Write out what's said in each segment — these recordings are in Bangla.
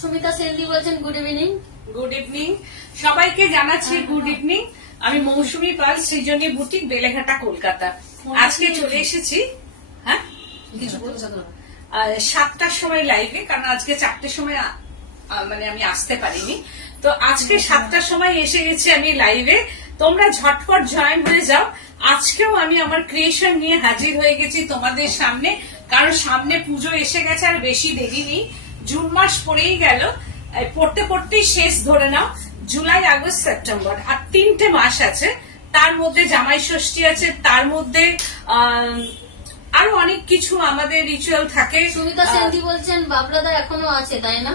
সুমিতা সেনদি বলছেন গুড ইভিনিং। গুড ইভিনিং সবাইকে জানাচ্ছি গুড ইভিনিং। আমি মৌসুমী পাল, সৃজনী বুটিক, বেলেঘাটা, কলকাতা। আজকে চলে এসেছি হ্যাঁ কিছু 7টার সময় লাইভে, কারণ আজকে 4টের সময় মানে আমি আসতে পারিনি। তো আজকে 7টার সময় এসে গেছি আমি লাইভে। তোমরা ঝটপট জয়েন হয়ে যাও। আজকেও আমি আমার ক্রিয়েশন নিয়ে হাজির হয়ে গেছি তোমাদের সামনে, কারণ সামনে পুজো এসে গেছে, আর বেশি দেরি নেই। জুন মাস পড়েই গেল, পড়তে পড়তেই শেষ ধরে নাও। জুলাই, আগস্ট, সেপ্টেম্বর, আর 3টে মাস আছে। তার মধ্যে জামাই ষষ্ঠী আছে, তার মধ্যে আরো অনেক কিছু আমাদের রিচুয়াল থাকে। সুমিতা সেনদি বলছেন বাবলাদা এখনো আছে, তাই না?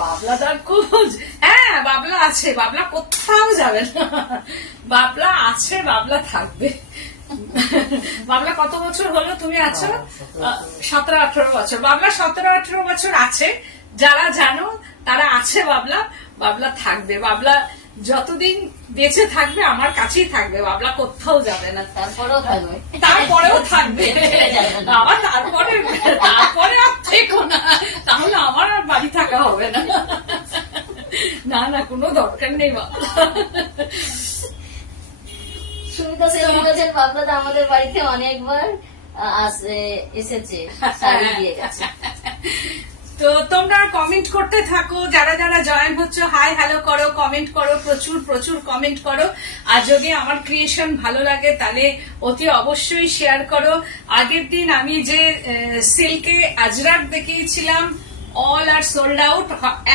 বাবলাদার খোঁজ, হ্যাঁ বাবলা আছে, বাবলা কোথাও যাবে না, বাবলা আছে, বাবলা থাকবে। বাবলা কত বছর হলো তুমি আছো? 17-18 বছর। বাবলা 17-18 বছর আছে, যারা জানো তারা আছে। বাবলা বাবলা থাকবে, বাবলা যতদিন বেঁচে থাকবে আমার কাছেই থাকবে, বাবলা কোথাও যাবে না। তারপরেও থাকবে, তারপরেও থাকবে আবার, তারপরে আর থেকো না, তাহলে আমার আর বাড়ি থাকা হবে না। না না, কোনো দরকার নেই বাবলা। সুমিতা সেনদি বলছেন বাবলাদা আমাদের বাড়িতে অনেকবার এসেছে, শাড়ি দিয়ে গেছে। তো তোমরা কমেন্ট করতে থাকো, যারা যারা জয়েন হচ্ছে হাই হ্যালো করো, কমেন্ট করো, প্রচুর প্রচুর কমেন্ট করো। আর যদি আমার ক্রিয়েশন ভালো লাগে তাহলে অতি অবশ্যই শেয়ার করো। আগের দিন আমি যে সিল্কে আজরাক দেখিয়েছিলাম, অল আর সোল্ড আউট।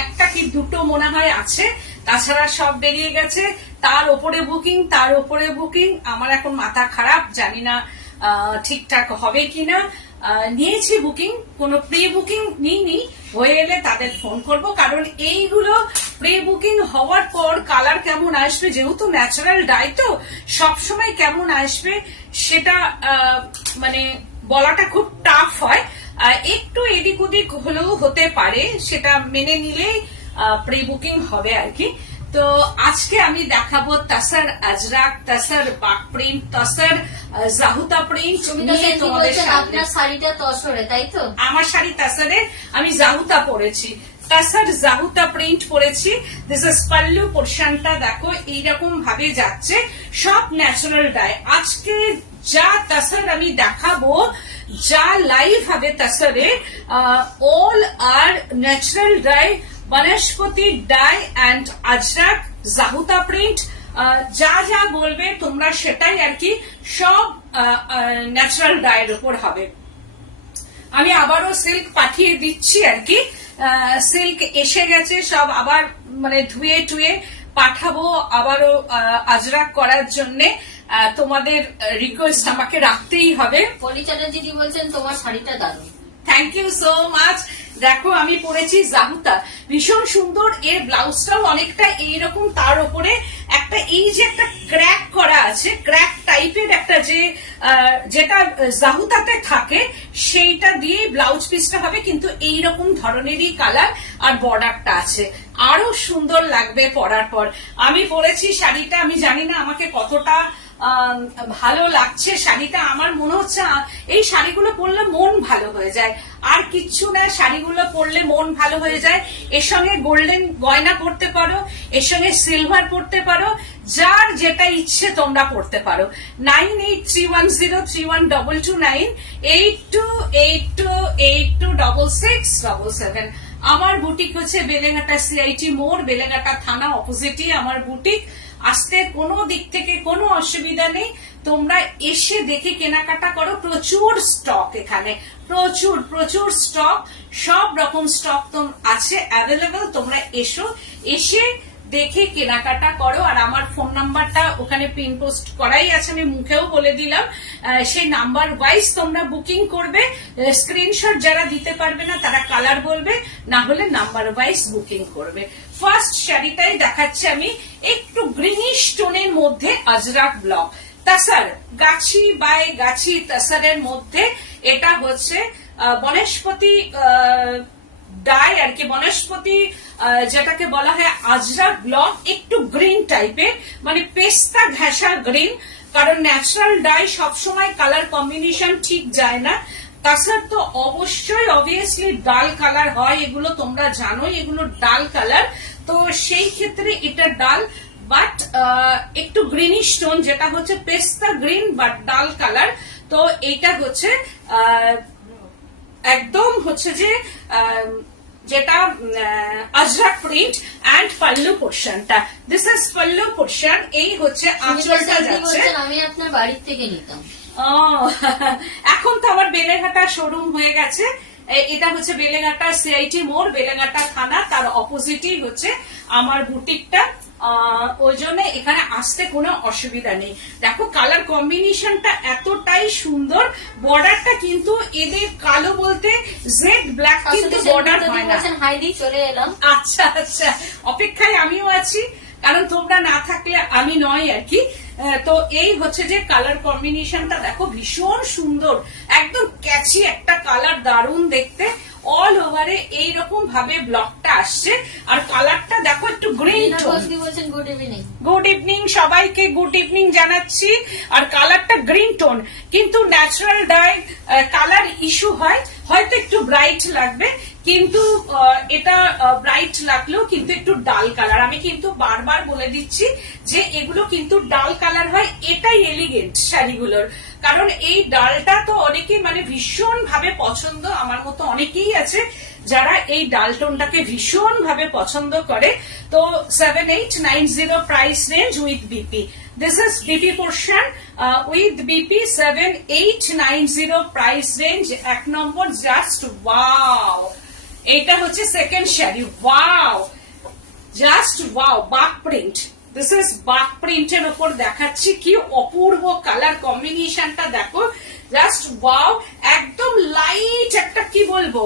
একটা কি দুটো মনে হয় আছে, তাছাড়া সব বেরিয়ে গেছে। তার ওপরে বুকিং, তার ওপরে বুকিং। আমার এখন মাথা খারাপ, জানি না ঠিকঠাক হবে কিনা। নিয়েছি বুকিং, কোনো প্রি বুকিং নিইনি। হয়ে এলে তাদের ফোন করব, কারণ এইগুলো প্রি বুকিং হওয়ার পর কালার কেমন আসবে, যেহেতু ন্যাচারাল ডাই তো সবসময় কেমন আসবে সেটা মানে বলাটা খুব টাফ হয়। একটু এদিক ওদিক হলেও হতে পারে, সেটা মেনে নিলেই প্রি বুকিং হবে আর কি। তো আজকে আমি দেখাবো তাসার আজরাক, তাসার বাক প্রিন্ট, তাসার জাহুতা প্রিন্ট নিয়ে তোমাদের সামনে। আপনার শাড়িটা তসরে, তাই তো? আমার শাড়ি তাসারের, আমি জাহুতা পরেছি, তাসার জাহুতা প্রিন্ট পরেছি। দিস ইজ পাল্লু পোর্শনটা দেখো এইরকম ভাবে যাচ্ছে, সব ন্যাচারাল ডাই। আজকে যা তাসার আমি দেখাবো, যা লাইভ হবে তাসারে, অল আর ন্যাচারাল ডাই, বনস্পতি ডাই অ্যান্ড আজরাক, জাহুতা প্রিন্ট। যা যা বলবে তোমরা সেটাই আর কি, সব ন্যাচারাল ডাইয়ের উপর হবে। আমি আবারও সিল্ক পাঠিয়ে দিচ্ছি আর কি। সিল্ক এসে গেছে সব, আবার মানে ধুয়ে টুয়ে পাঠাবো আবারও আজরাক করার জন্য। তোমাদের রিকোয়েস্ট আমাকে রাখতেই হবে। পলি চ্যাটার্জি বলছেন তোমার শাড়িটা দারুণ। Thank you so much. দেখো আমি পরেছি জাহুতা, ভীষণ সুন্দর। এর ব্লাউজটাও অনেকটা এইরকম, তার উপরে একটা এই যে একটা ক্র্যাক করা আছে, ক্র্যাক টাইপের একটা যেটা জাহুতাতে থাকে, সেইটা দিয়ে ব্লাউজ পিসটা হবে, কিন্তু এইরকম ধরনেরই কালার আর বর্ডারটা আছে। আরো সুন্দর লাগবে পরার পর। আমি পরেছি শাড়িটা, আমি জানি না আমাকে কতটা ভালো লাগছে শাড়িটা। আমার মনে হচ্ছে এই শাড়িগুলো পরলে মন ভালো হয়ে যায়, আর কিচ্ছু না, শাড়িগুলো পরলে মন ভালো হয়ে যায়। এর সঙ্গে গোল্ডেন গয়না পরতে পারো, এর সঙ্গে সিলভার পরতে পারো, যার যেটা ইচ্ছে তোমরা পরতে পারো। 9831031229, 8282826677। আমার বুটিক হচ্ছে বেলেঘাটা CIT মোড়, বেলেঘাটা থানা অপোজিটই আমার বুটিক। আসতে কোনো দিক থেকে কোনো অসুবিধা নেই, তোমরা এসে দেখে কেনাকাটা করো। প্রচুর স্টক এখানে, প্রচুর প্রচুর স্টক, সব রকম স্টক আছে অ্যাভেলেবেল। তোমরা এসে দেখে কেনাকাটা করো। আর আমার ফোন নাম্বারটা ওখানে পিন পোস্ট করাই আছে, আমি মুখেও বলে দিলাম। সেই নাম্বার ওয়াইজ তোমরা বুকিং করবে। স্ক্রিনশট যারা দিতে পারবে না তারা কালার বলবে, না হলে নাম্বার ওয়াইজ বুকিং করবে। ফার্স্ট শাড়িটাই দেখাচ্ছি আমি, একটু গ্রিনিশ টোনের মধ্যে আজরাক ব্লক, তাসার গাছি বাই গাছি তাসারের মধ্যে। এটা হচ্ছে বনস্পতি ডাই আর কি, বনস্পতি যেটাকে বলা হয় আজরাক ব্লক, একটু গ্রিন টাইপের, মানে পেস্তা ঘেঁষা গ্রিন। কারণ ন্যাচারাল ডাই সবসময় কালার কম্বিনেশন ঠিক যায় না, তাছাড়া তো অবশ্যই অবভিয়াসলি ডাল কালার হয়, এগুলো তোমরা জানো, এগুলো ডাল কালার। তো সেই ক্ষেত্রে এটা ডাল, বাট একটু গ্রিনিশ টোন, যেটা হচ্ছে পেস্তা গ্রিন বাট ডাল কালার। তো এইটা হচ্ছে একদম হচ্ছে যে যেটা আজরাক প্রিন্ট এন্ড পাল্লু পোর্শনটা, দিস ইজ পাল্লু পোর্শন। এই হচ্ছে আঁচলটা যাচ্ছে। আমি আপনার বাড়ির থেকে নিতাম। এখন তো আমার বেলেঘাটা শোরুম হয়ে গেছে। এটা হচ্ছে বেলেঘাটা সিআইটি মোড়, বেলেঘাটা থানা, তার অপোজিটই হচ্ছে আমার বুটিকটা। ওই জন্য এখানে আসতে কোনো অসুবিধা নেই। দেখো কালার কম্বিনেশনটা এতটাই সুন্দর। বর্ডারটা কিন্তু এদের কালো বলতে জেড ব্ল্যাক কিন্তু বর্ডার হয় না। হাইদি চলে এলাম। আচ্ছা আচ্ছা, অপেক্ষায় আমিও আছি, কারণ তোমরা না থাকলে আমি নয় আর কি। তো এই হচ্ছে যে কালার কম্বিনেশনটা দেখো ভীষণ সুন্দর, একদম ক্যাচি একটা কালার, দারুণ দেখতে। অল ওভারে এইরকম ভাবে ব্লকটা আসছে, আর কালারটা দেখো একটু green tone. Good evening. Good evening সবাইকে, গুড ইভিনিং জানাচ্ছি। আর কালারটা গ্রিন টোন, কিন্তু ন্যাচারাল ডাই কালার ইস্যু হয়, হয়তো একটু ব্রাইট লাগবে, কিন্তু এটা ব্রাইট লাগলেও কিন্তু একটু ডাল কালার। আমি কিন্তু বারবার বলে দিচ্ছি যে এগুলো কিন্তু ডাল কালার হয়, এটাই এলিগেন্ট শাড়িগুলোর। কারণ এই ডালটা তো অনেকেই মানে ভীষণ ভাবে পছন্দ, আমার মতো অনেকেই আছে যারা এই ডাল টোনটাকে ভীষণ ভাবে পছন্দ করে। তো 7890 price range with BP. This is BP portion with BP 7890 price range. 1 number just wow. এটা হচ্ছে second sari, wow, just wow, বাক প্রিন্ট। দিস ইজ বাক প্রিন্টের উপর দেখাচ্ছি, কি অপূর্ব কালার কম্বিনেশনটা দেখো, জাস্ট ওয়াও। একদম লাইট একটা কি বলবো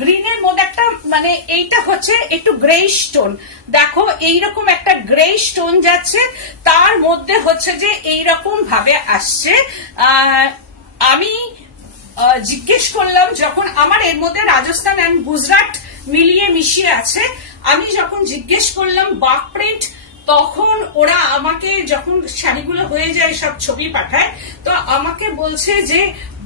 গ্রিনের মধ্যে একটা মানে এইটা হচ্ছে একটু গ্রেইশ টোন, দেখো এইরকম একটা গ্রেইশ টোন যাচ্ছে, তার মধ্যে হচ্ছে যে এইরকম ভাবে আসছে। আমি জিজ্ঞেস করলাম যখন, আমার এর মধ্যে রাজস্থান এন্ড গুজরাট মিলিয়ে মিশিয়ে আছে, আমি যখন জিজ্ঞেস করলাম বাক প্রিন্ট, তখন ওরা আমাকে যখন শাড়িগুলো হয়ে যায় সব ছবি পাঠায়, তো আমাকে বলছে যে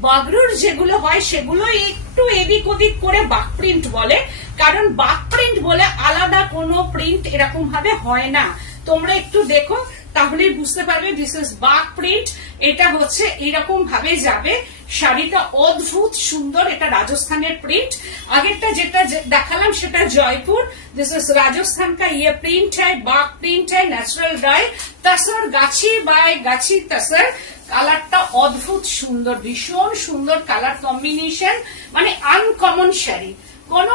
বাগরুর যেগুলো হয় সেগুলো একটু এদিক ওদিক করে বাক প্রিন্ট বলে, কারণ বাক প্রিন্ট বলে আলাদা কোনো প্রিন্ট এরকম ভাবে হয় না। তোমরা একটু দেখো তাহলেই বুঝতে পারবে। দিস ইজ বাক প্রিন্ট, এটা হচ্ছে এরকম ভাবে যাবে। শাড়িটা অদ্ভুত সুন্দর, এটা রাজস্থানের প্রিন্ট। আগেরটা যেটা দেখালাম সেটা জয়পুর। दिस इज राजस्थान का ये प्रिंट है, बाग प्रिंट है, नेचुरल डाई, तसर गाछी बाय गाछी तसर। কালারটা অদ্ভুত সুন্দর, ভীষণ সুন্দর কালার কম্বিনেশন, মানে আনকমন শাড়ি। কোন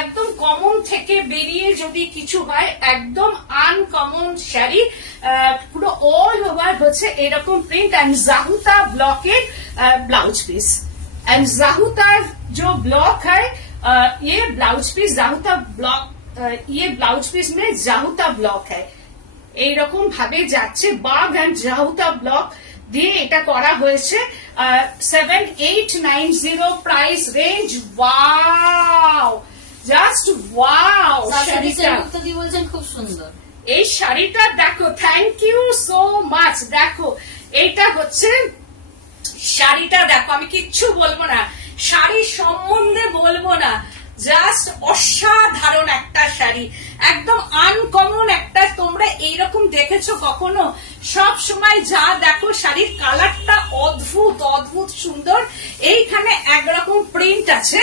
একদম কমন থেকে বেরিয়ে যদি কিছু হয়, একদম আনকমন শাড়ি। পুরো অল ওভার হচ্ছে এরকম প্রিন্ট एंड জাহুতা ব্লকের ब्लाउज पीस। एंड জাহুতা जो ब्लॉक है ये ब्लाउज पीस জাহুতা ব্লক, ये ब्लाउज पीस में জাহুতা ব্লক है। এইরকম ভাবে যাচ্ছে, বাগ এন্ড জাহুতা ব্লক দিয়ে এটা করা হয়েছে। 7890 price range. Wow, just wow. শাড়িটা বলছেন খুব সুন্দর, এই শাড়িটা দেখো, থ্যাংক ইউ সো মাচ। দেখো এইটা হচ্ছে শাড়িটা, দেখো আমি কিচ্ছু বলবো না, শাড়ি সম্বন্ধে বলবো না, জাস্ট অসাধারণ একটা শাড়ি, একদম আনকমন একটা। তোমরা এইরকম দেখেছো কখনো? সব সময় যা দেখো শাড়ির কালারটা অদ্ভুত অদ্ভুত সুন্দর। এইখানে একরকম প্রিন্ট আছে,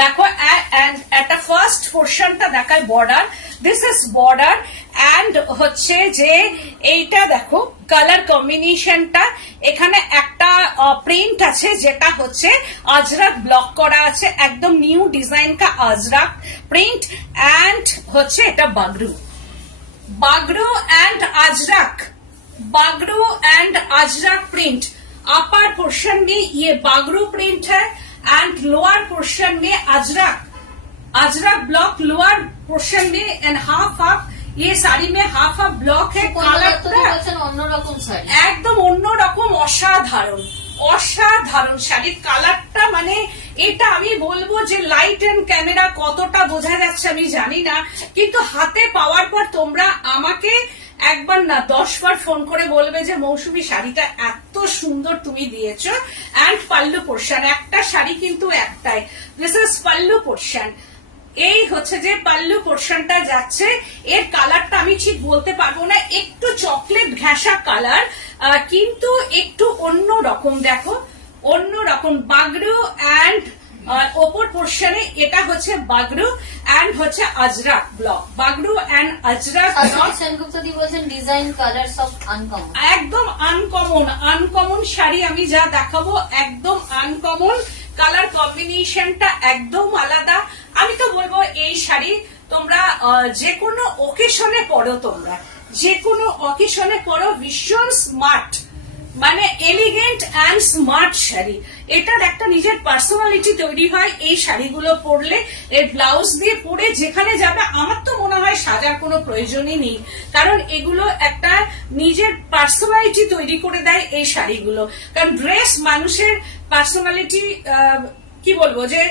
দেখো একটা ফার্স্ট পোর্শনটা দেখায় border, this is border. And হচ্ছে যে এইটা দেখো কালার কম্বিনেশনটা, এখানে একটা প্রিন্ট আছে যেটা হচ্ছে আজরাক ব্লক করা আছে, একদম নিউ ডিজাইন কা আজরাক প্রিন্ট। এন্ড হচ্ছে এটা Bagru, Bagru and Ajrak, Bagru and Ajrak print. Upper portion में ये बागरू प्रिंट है एंड लोअर पोर्शन में Ajrak, Ajrak block lower portion में एंड हाफ हाफ, ये साड़ी में हाफ हाफ ब्लॉक है। অন্যরকম শাড়ি, একদম অন্যরকম, অসাধারণ অসাধারণ শাড়ির কালারটা, মানে এটা আমি বলবো যে লাইট এন্ড ক্যামেরা কতটা বোঝা যাচ্ছে আমি জানি না, কিন্তু হাতে পাওয়ার পর তোমরা আমাকে একবার না 10 বার ফোন করে বলবে যে মৌসুমী শাড়িটা এত সুন্দর তুমি দিয়েছো। অ্যান্ড পাল্লু পোর্শন, একটা শাড়ি কিন্তু একটাই, দিস ইজ পাল্লু পোর্শন। এই হচ্ছে যে পাল্লু পোর্শনটা যাচ্ছে। এর কালারটা আমি ঠিক বলতে পারবো না, একটু চকলেট ঘেঁষা কালার, কিন্তু একটু অন্য রকম, দেখো অন্য রকম বাগরু। অ্যান্ড ওপর পোর্শনে এটা হচ্ছে বাগরু অ্যান্ড হচ্ছে Ajrakh block, Bagru and Ajrakh block. সেনগুপ্তদি বলছেন ডিজাইন কালার সব আনকমন, একদম আনকমন, আনকমন শাড়ি আমি যা দেখাবো একদম আনকমন, কালার কম্বিনেশনটা একদম আলাদা। আমি তো বলবো এই শাড়ি তোমরা যে কোনো ওকেশনে পরো, তোমরা যে কোনো ওকেশনে পরো, ভীষণ স্মার্ট, মানে এলিগেন্ট অ্যান্ড স্মার্ট শাড়ি। এটার একটা নিজের পার্সোনালিটি তৈরি হয় এই শাড়িগুলো পরলে। এর ব্লাউজ দিয়ে পরে যেখানে যাবে আমার তো মনে হয় সাজার কোনো প্রয়োজনই নেই, কারণ এগুলো একটা নিজের পার্সোনালিটি তৈরি করে দেয় এই শাড়িগুলো। কারণ ড্রেস মানুষের পার্সোনালিটি কি বলবো যে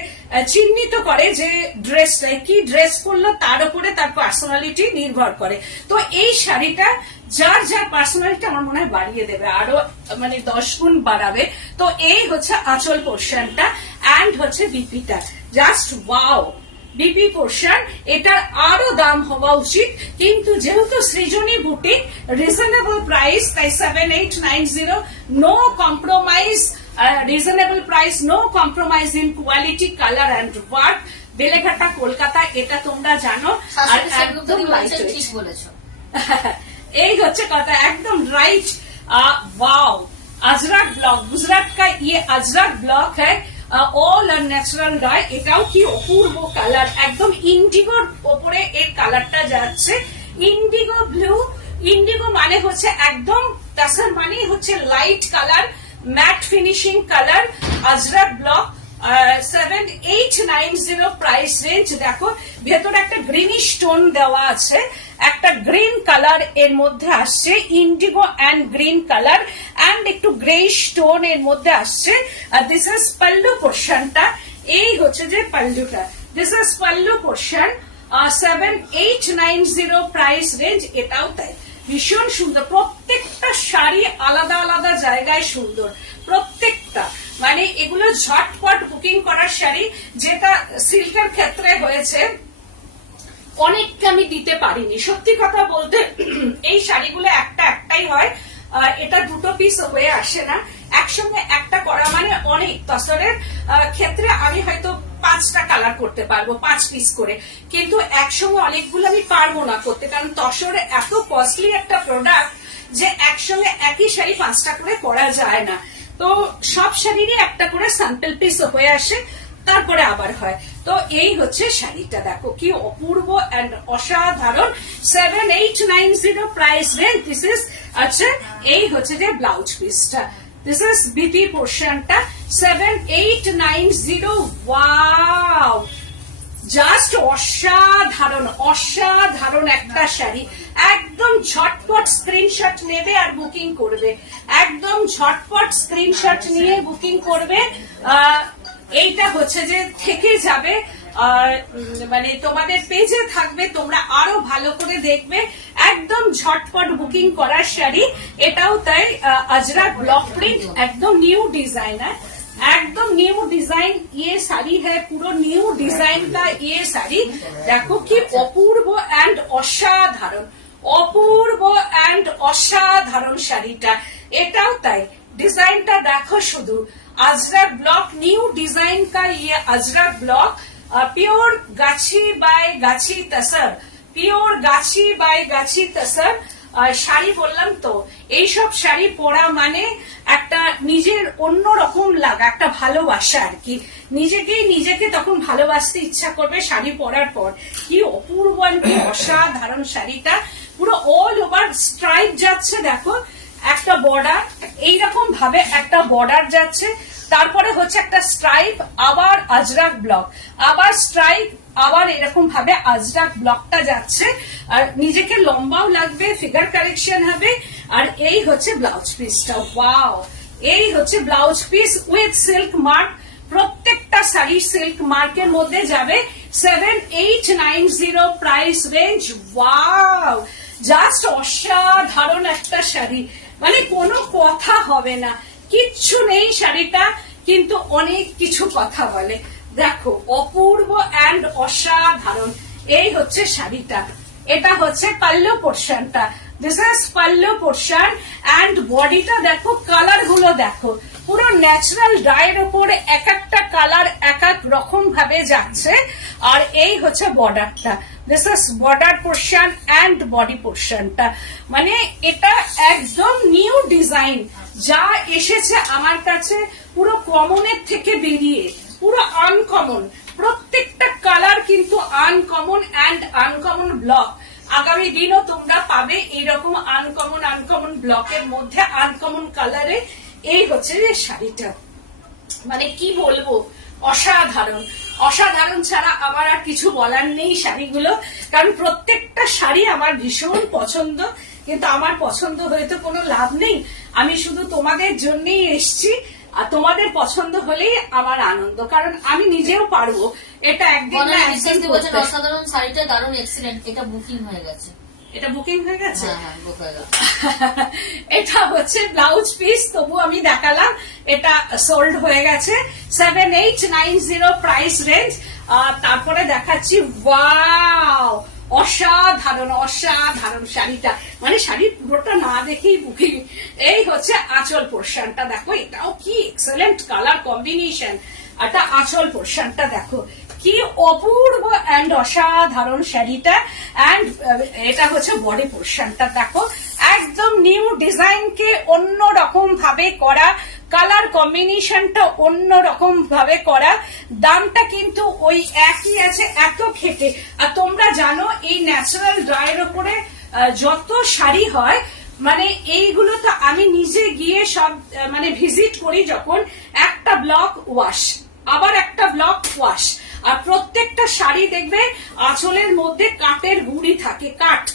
চিহ্নিত করে, যে ড্রেসটাই কি ড্রেস পরলো তার উপরে তার পার্সোনালিটি নির্ভর করে। তো এই শাড়িটা যার যার পার্সোনালিটি আমার মনে হয় বাড়িয়ে দেবে, আরো মানে 10 গুণ বাড়াবে। তো এই হচ্ছে আঁচল পোর্শনটা অ্যান্ড হচ্ছে বিপিটা, জাস্ট ওয়াও। বিপি পোর্শন, এটার আরো দাম হওয়া উচিত, কিন্তু যেহেতু সৃজনী বুটিক রিজনেবল প্রাইস, তাই 7890, no compromise, reasonable price, no compromise in quality, colour and work. Beleghata, Kolkata, এটা তোমরা জানো। আর একদম ঠিক বলেছো। এই হচ্ছে কথা, একদম right. Wow, Ajrak block, Gujarat का ये अजरक ब्लॉक है, অল আর ন্যাচারাল ডাই। এটাও কি অপূর্ব কালার, একদম ইন্ডিগোর ওপরে এর কালারটা যাচ্ছে, ইন্ডিগো ব্লু। ইন্ডিগো মানে হচ্ছে একদম, টাসার মানে হচ্ছে light colour, matte finishing colour. Ajrakh block 7890 price range. দেখো ভেতরে একটা গ্রিনিশ টোন দেওয়া আছে, একটা গ্রিন কালার এর মধ্যে আসছে, Indigo and green colour and একটু গ্রেইশ টোন এর মধ্যে আসছে। আর দিস ইজ পাল্লু পোর্শনটা, এই হচ্ছে যে পাল্লুটা, this is pallu portion. 7890 price range. এটাও তাই ভীষণ সুন্দর, প্রত্যেকটা শাড়ি আলাদা আলাদা জায়গায় সুন্দর, প্রত্যেকটা। মানে এগুলো ঝটপট বুকিং করার শাড়ি, যেটা সিল্কের ক্ষেত্রে হয়েছে অনেককে আমি দিতে পারিনি, সত্যি কথা বলতে। এই শাড়িগুলো একটাই হয়, এটা দুটো পিস হয়ে আসে না, একসঙ্গে একটা করা মানে অনেক। তসরের ক্ষেত্রে আমি হয়তো 5টা কালার করতে পারবো 5 পিস করে, কিন্তু একসঙ্গে অনেকগুলো আমি পারবো না করতে, কারণ তসরে এত কস্টলি একটা প্রোডাক্ট যে একসঙ্গে একই শাড়ি 5টা করে করা যায় না। তো সব শাড়িরই একটা করে স্যাম্পল পিস হয়ে আসে, তারপরে আবার হয়। তো এই হচ্ছে শাড়িটা, দেখো কি অপূর্ব এন্ড অসাধারণ। 7890 প্রাইস রেঞ্জ। দিস ইজ, আচ্ছা এই হচ্ছে যে ব্লাউজ পিসটা, দিস ইজ বিপি পোর্শনটা, 7890। ওয়াও, জাস্ট অসাধারণ, অসাধারণ একটা শাড়ি। একদম ঝটপট স্ক্রিনশট নেবে আর বুকিং করবে, একদম ঝটপট স্ক্রিনশট নিয়ে বুকিং করবে। এইটা হচ্ছে যে থেকে যাবে, মানে তোমাদের পেজে থাকবে, তোমরা আরো ভালো করে দেখবে। একদম ঝটপট বুকিং করার শাড়ি। এটাও তাই, अजरक ब्लॉक प्रिंट, एकदम न्यू डिजाइन है, एकदम न्यू डिजाइन ये साड़ी है, पूरा न्यू डिजाइन का ये साड़ी। देखो कि অপূর্ব এন্ড অসাধারণ, অপূর্ব এন্ড অসাধারণ শাড়িটা। এটাও তাই, ডিজাইনটা দেখো শুধু। अजरक ब्लॉक न्यू डिजाइन का ये अजरक ब्लॉक, प्योर गाछी बाय गाछी तसर, प्योर गाछी बाय गाछी तसर। শাড়ি বললাম তো, এইসব শাড়ি পরা মানে একটা নিজের অন্য রকম লাগা, একটা ভালোবাসা আর কি। নিজেকে তখন ভালোবাসতে ইচ্ছা করবে শাড়ি পরার পর। কি অপূর্ব, কি অসাধারণ শাড়িটা। পুরো অল ওভার স্ট্রাইপ যাচ্ছে, দেখো একটা বর্ডার, এইরকম ভাবে একটা বর্ডার যাচ্ছে, তারপরে হচ্ছে একটা স্ট্রাইপ, আবার আজরাক ব্লক, আবার স্ট্রাইপ, আবার এরকম ভাবে আজরাক ব্লকটা যাচ্ছে। আর নিজেকে লম্বাও লাগবে, ফিগার কারেকশন হবে। আর এই হচ্ছে ব্লাউজ পিসটা। ওয়াও, এই হচ্ছে blouse piece with silk mark. প্রত্যেকটা শাড়ি সিল্ক মার্কের মধ্যে যাবে। 7890 প্রাইস রেঞ্জ। ওয়াও, জাস্ট অসাধারণ একটা শাড়ি, মানে কোনো কথা হবে না, কিচ্ছু নেই শাড়িটা, কিন্তু অনেক কিছু কথা বলে। দেখো অপূর্ব অ্যান্ড অসাধারণ, এই হচ্ছে শাড়িটা, এটা হচ্ছে পাল্লু পোর্শনটা, this is pallu portion and বডিটা দেখো, কালার গুলো দেখো, পুরো ন্যাচারাল ডাইয়ের উপরে এক একটা কালার এক এক রকম ভাবে যাচ্ছে। আর এই হচ্ছে বর্ডারটা, this is border portion and body পোর্শনটা, মানে এটা একদম নিউ ডিজাইন, যা এসেছে আমার কাছে পুরো কমনের থেকে বেরিয়ে, পুরো আনকমন, প্রত্যেকটা কালার কিন্তু আনকমন অ্যান্ড আনকমন ব্লক। আগামী দিনও তোমরা পাবে এইরকম আনকমন ব্লকের মধ্যে আনকমন কালারে। এই হচ্ছে যে শাড়িটা, মানে কি বলবো, অসাধারণ, অসাধারণ ছাড়া আমার আর কিছু বলার নেই শাড়িগুলো, কারণ প্রত্যেকটা শাড়ি আমার ভীষণ পছন্দ, কিন্তু আমার পছন্দ হয়তো কোনো লাভ নেই, আমি শুধু তোমাদের জন্যই এসছি, আর তোমাদের পছন্দ হলেই আমার আনন্দ, কারণ আমি নিজেও পারবো এটা একদিন না একদিন করতে। অসাধারণ শাড়িটা দারুণ এক্সিলেন্ট, এটা বুকিং হয়ে গেছে। এটা বুকিং হয়ে গেছে? হ্যাঁ, বুক হয়ে গেছে। এটা হচ্ছে ব্লাউজ পিস, তবু আমি দেখালাম, এটা সোল্ড হয়ে গেছে 7890 প্রাইস রেঞ্জ। তারপরে দেখাচ্ছি, ওয়াও, অসাধারণ অসাধারণ শাড়িটা, মানে শাড়ি পুরোটা না দেখেই বুকিং। এই হচ্ছে আঁচল পোর্শনটা, দেখো এটাও কি এক্সেলেন্ট কালার কম্বিনেশন। এটা আঁচল পোর্শনটা দেখো, কি অপূর্ব অ্যান্ড অসাধারণ শাড়িটা। অ্যান্ড এটা হচ্ছে বডি পোর্শনটা, দেখো একদম নিউ ডিজাইনকে অন্য রকম ভাবে করা, কালার কম্বিনেশনটা অন্য রকম ভাবে করা, দামটা কিন্তু ওই একই আছে, এত খেটে। আর তোমরা জানো এই ন্যাচারাল ড্রাইয়ের উপরে যত শাড়ি হয়, মানে এইগুলো তো আমি নিজে গিয়ে সব মানে ভিজিট করি, যখন একটা ব্লক ওয়াশ, আবার একটা ব্লক ওয়াশ, আর প্রত্যেকটা শাড়ি দেখবে আঁচলের মধ্যে কাঠের গুঁড়ি থাকে,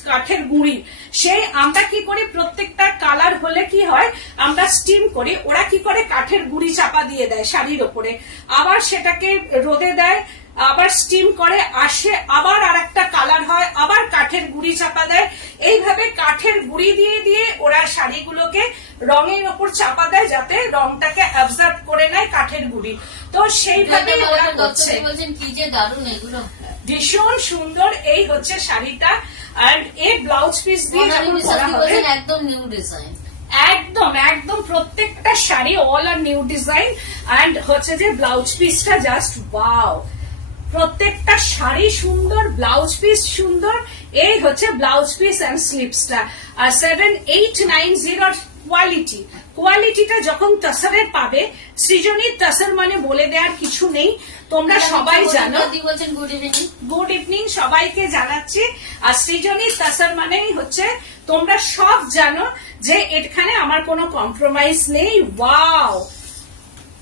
কাঠের গুঁড়ি, সেই আমরা কি করি, প্রত্যেকটা কালার হলে কি হয়, আমরা স্টিম করি, ওরা কি করে কাঠের গুঁড়ি চাপা দিয়ে দেয় শাড়ির ওপরে, আবার সেটাকে রোদে দেয়, আবার স্টিম করে আসে, আবার আর একটা কালার হয়, আবার কাঠের গুঁড়ি চাপা দেয়, এইভাবে কাঠের গুঁড়ি দিয়ে দিয়ে ওরা শাড়িগুলোকে রঙের ওপর চাপা দেয়, যাতে রংটাকে অ্যাবজর্ব করে নেয় কাঠের গুঁড়ি। তো সেইভাবে ওরা করছে। কি যে দারুণ এগুলো, ভীষণ সুন্দর। এই হচ্ছে শাড়িটা, আর এই ব্লাউজ পিস দিয়ে যখন করা হবে, একদম নিউ ডিজাইন, একদম একদম প্রত্যেকটা sari all are new design. And হচ্ছে যে ব্লাউজ পিসটা জাস্ট ওয়াও, প্রত্যেকটা শাড়ি সুন্দর, ব্লাউজ পিস সুন্দর। এই হচ্ছে ব্লাউজ পিস অ্যান্ড স্লিপসটা। আর 7890 কোয়ালিটি, কোয়ালিটিটা যখন তসরের পাবে, সৃজনীর তসর মানে বলে দেওয়ার কিছু নেই, তোমরা সবাই জানো। গুড ইভিনিং, গুড ইভিনিং সবাইকে জানাচ্ছি। আর সৃজনীর তসর মানেই হচ্ছে, তোমরা সব জানো যে এখানে আমার কোনো কম্প্রোমাইজ নেই। ওয়াও,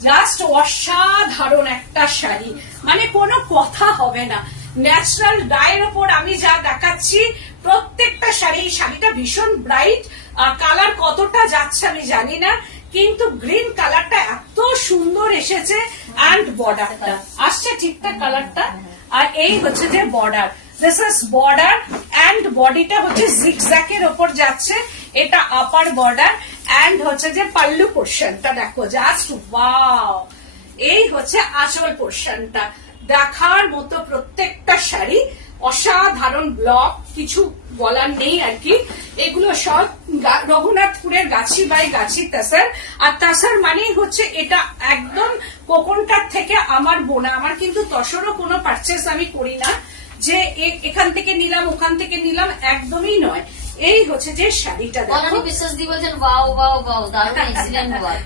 জাস্ট অসাধারণ একটা শাড়ি, মানে কোনো কথা হবে না। ন্যাচারাল ডাইয়ের ওপর আমি যা দেখাচ্ছি, প্রত্যেকটা শাড়ি, শাড়িটা ভীষণ ব্রাইট, কালার কতটা যাচ্ছে আমি জানি না, কিন্তু গ্রিন কালারটা এত সুন্দর এসেছে। অ্যান্ড বর্ডারটা আসছে ঠিকঠাক কালারটা, আর এই হচ্ছে যে border, this is border and বডিটা হচ্ছে জিগজ্যাগের ওপর যাচ্ছে, এটা আপার বর্ডার। অ্যান্ড হচ্ছে যে পাল্লু পোর্শনটা দেখো, জাস্ট ওয়াও। এই হচ্ছে আঁচল পোর্শনটা, দেখার মতো প্রত্যেকটা শাড়ি, অসাধারণ ব্লক, কিছু বলার নেই আর কি। এগুলো সব রঘুনাথপুরের গাছি বাই গাছি তাসার। আর তাসার মানেই হচ্ছে এটা একদম কোকনকার থেকে আমার বোনা, আমার কিন্তু তসরও কোনো পারচেস আমি করি না, যে এখান থেকে নিলাম ওখান থেকে নিলাম, একদমই নয়। এই হচ্ছে যে শাড়িটা দেখো, বিশ্বাস দিয়ে বলছেন ওয়াও ওয়াও ওয়াও, দারুণ excellent work.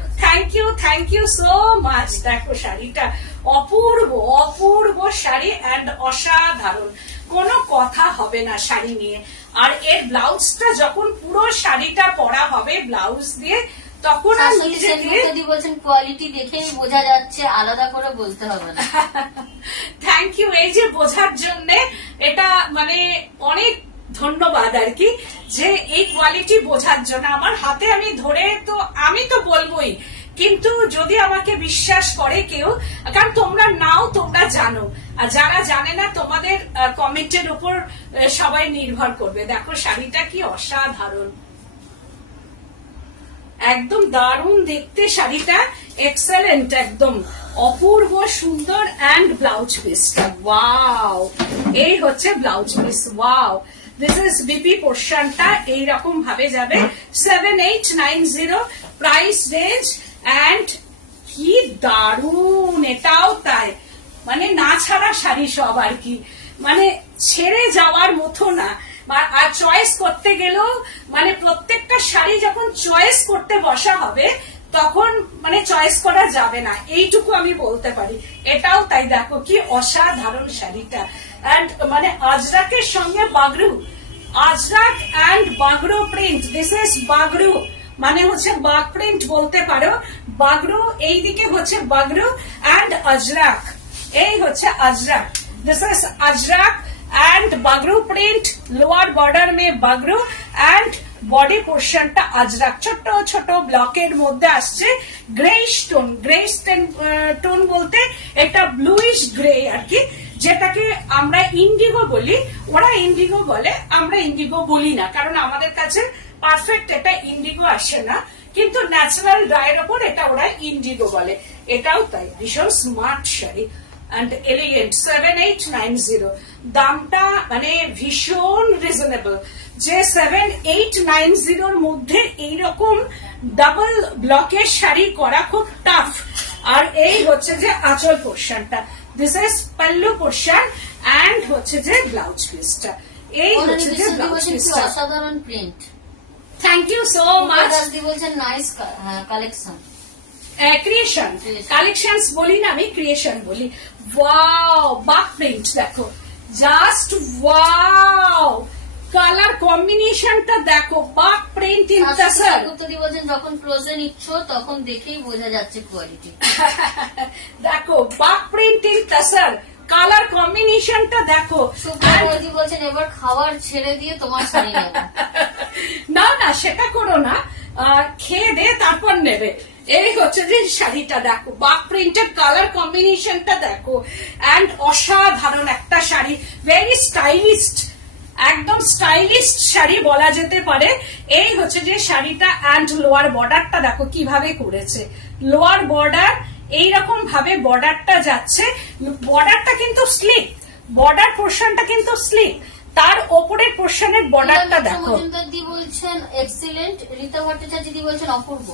Thank you so much. দেখো শাড়িটা অপূর্ব অপূর্ব শাড়ি অ্যান্ড অসাধারণ, কোনো কথা হবে না শাড়ি নিয়ে। আর এর ব্লাউজটা যখন পুরো শাড়িটা পরা হবে ব্লাউজ দিয়ে, তখন আর নিজে দিয়ে বলছেন কোয়ালিটি দেখেই বোঝা যাচ্ছে, আলাদা করে বলতে হবে না। থ্যাংক ইউ এই যে বোঝার জন্য, এটা মানে অনেক ধন্যবাদ আর কি, যে এই কোয়ালিটি বোঝার জন্য। আমার হাতে আমি ধরে তো আমি তো বলবোই, কিন্তু যদি আমাকে বিশ্বাস করে কেউ, কারণ তোমরা নাও, তোমরা জানো আর যারা জানে না তোমাদের কমেন্টের উপর সবাই নির্ভর করবে। দেখো শাড়িটা কি অসাধারণ, একদম দারুণ দেখতে শাড়িটা, এক্সেলেন্ট, একদম অপূর্ব সুন্দর। অ্যান্ড ব্লাউজ পিসটা ওয়াও, এই হচ্ছে blouse piece, wow. This is BP পোর্শনটা এইরকম ভাবে যাবে 7890 প্রাইস রেঞ্জ। অ্যান্ড কি দারুণ, এটাও তাই, মানে না ছাড়া শাড়ি সব আর কি, মানে ছেড়ে যাওয়ার মতো না। আর চয়েস করতে গেলেও মানে প্রত্যেকটা শাড়ি যখন চয়েস করতে বসা হবে তখন মানে চয়েস করা যাবে না, এইটুকু আমি বলতে পারি। এটাও তাই, দেখো কি অসাধারণ শাড়িটা। এন্ড মানে আজরাকের সঙ্গে Bagru, Ajrak and Bagru print, this is Bagru, মানে হচ্ছে বাগ প্রিন্ট বলতে পারো। বাগরু এইদিকে হচ্ছে বাগরু অ্যান্ড আজরাক, এই হচ্ছে Ajrak, this is Ajrak and Bagru print, lower border में बागरू एंड बॉडी पोर्शनটা আজরাক, ছোট ছোট ব্লকের মধ্যে আসছে। গ্রেইশ টোন, গ্রেইশ টোন বলতে একটা ব্লুইশ গ্রে আর কি, যেটাকে আমরা ইন্ডিগো বলি, ওরা ইন্ডিগো বলে, আমরা ইন্ডিগো বলি না, কারণ আমাদের কাছে পারফেক্ট এটা ইন্ডিগো আসে না, কিন্তু ন্যাচারাল ডায়ের ওপর এটা ওরা ইন্ডিগো বলে। এটাও তাই, ভীষণ স্মার্ট শাড়ি and elegant 7890, দামটা মানে ভীষণ রিজনেবল, যে 7890 এর মধ্যে এইরকম ডাবল ব্লকের শাড়ি করা খুব টাফ। আর এই হচ্ছে যে আঁচল পোর্শনটা, this is pallu portion and হচ্ছে যে ব্লাউজ পিসটা, এই হচ্ছে যে ব্লাউজ পিসটা। অসাধারণ print, thank you so much. বলছেন নাইস কালেকশন, ক্রিয়েশন, কালেকশনস বলি না আমি, ক্রিয়েশন বলি। ওয়াও, বাক প্রিন্ট দেখো, জাস্ট ওয়াও, কালার কম্বিনেশনটা দেখো, বাক প্রিন্ট ইন তাসার। উত্তরী বলছেন যখন ক্লোজে নিচ্ছ তখন দেখেই বোঝা যাচ্ছে কোয়ালিটি। দেখো বাক প্রিন্ট ইন তাসার, কালার কম্বিনেশনটা দেখো। সুপ্রীতি বলছেন এবার খাবার ছেড়ে দিয়ে তোমার শাড়ি নেব। না না, সেটা করো না, খেয়ে দে তারপর নেবে। এই হচ্ছে যে শাড়িটা দেখো, বাক প্রিন্টের কালার কম্বিনেশনটা দেখো, এন্ড অসাধারণ একটা শাড়ি, ভেরি স্টাইলিস্ট, একদম স্টাইলিস্ট শাড়ি বলা যেতে পারে। এই হচ্ছে যে শাড়িটা, এন্ড লোয়ার বর্ডারটা দেখো কিভাবে করেছে, লোয়ার বর্ডার এইরকম ভাবে বর্ডারটা যাচ্ছে, বর্ডারটা কিন্তু স্লিপ, বর্ডার পোর্শনটা কিন্তু স্লিপ, তার ওপরের পোর্শনের বর্ডারটা দেখো। মজুমদার দি বলছেন এক্সিলেন্ট, রীতা ভট্টাচার্য দি বলছেন অপূর্ব।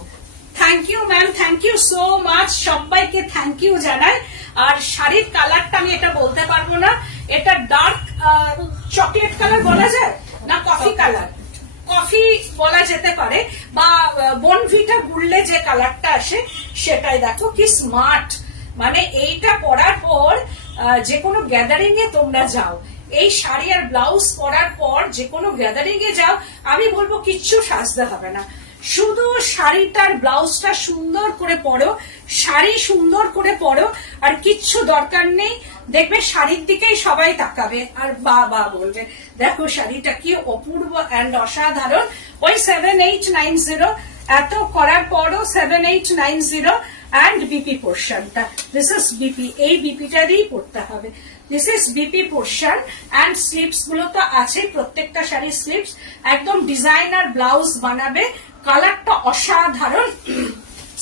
Thank you ma'am, thank you so much, সবাইকে থ্যাংক ইউ জানাই। আর শাড়ির কালারটা আমি এটা বলতে পারবো না, এটা ডার্ক চকলেট কালার বলা যায় না, কফি কালার, কফি বলা যেতে পারে, বা বনভিটা গুড়লে যে কালারটা আসে সেটাই। দেখো কি স্মার্ট, মানে এইটা পরার পর যে কোনো গ্যাদারিং এ তোমরা যাও, এই শাড়ি আর ব্লাউজ পরার পর যে কোনো গ্যাদারিং এ যাও, আমি বলবো কিচ্ছু সাজতে হবে না, শুধু শাড়িটার ব্লাউজটা সুন্দর করে পরো, শাড়ি সুন্দর করে পরো, আর কিচ্ছু দরকার নেই, দেখবে শাড়ির দিকেই সবাই তাকাবে আর বা বা বলবে। দেখো শাড়িটা কি অপূর্ব এন্ড অসাধারণ। ওই 7890 এত করার পরও 7890 এন্ড বিপি পোর্শনটা, দিস ইজ বিপি, এই বিপিটা দিয়েই পড়তে হবে, this is BP portion. And slips গুলো তো আছে, প্রত্যেকটা শাড়ির স্লিপস একদম ডিজাইনার ব্লাউজ বানাবে, কালারটা অসাধারণ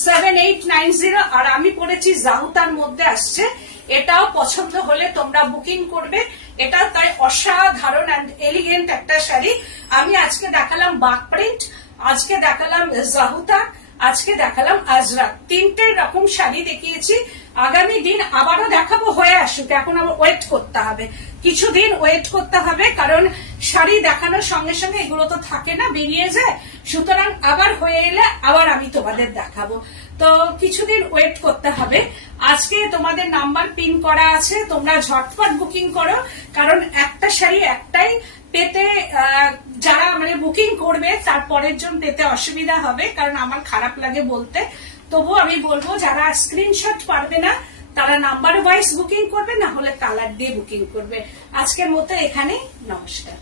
7890। আর আমি পড়েছি জাহুতার মধ্যে আসছে, এটাও পছন্দ হলে তোমরা বুকিং করবে, এটা তাই অসাধারণ এন্ড এলিগেন্ট একটা শাড়ি। আমি আজকে দেখালাম বাক প্রিন্ট, আজকে দেখালাম জাহুতা, আজকে দেখালাম আজরাক, তিনটে রকম শাড়ি দেখিয়েছি। আগামী দিন আবারও দেখাবো, হয়ে আসুক, এখন আবার ওয়েট করতে হবে, কিছুদিন ওয়েট করতে হবে, কারণ শাড়ি দেখানোর সঙ্গে সঙ্গে এগুলো তো থাকে না, বেরিয়ে যায়, সুতরাং আবার হয়ে এলে আবার আমি তোমাদের দেখাবো, তো কিছুদিন ওয়েট করতে হবে। আজকে তোমাদের নাম্বার পিন করা আছে, তোমরা ঝটপট বুকিং করো, কারণ একটা শাড়ি একটাই পেতে, যারা মানে বুকিং করবে তারপরের জন পেতে অসুবিধা হবে, কারণ আমার খারাপ লাগে বলতে, তবু আমি বলবো যারা স্ক্রিনশট পারবে না তারা নাম্বার ওয়াইজ বুকিং করবে, না হলে কালার দিয়ে বুকিং করবে। আজকের মতো এখানে, নমস্কার।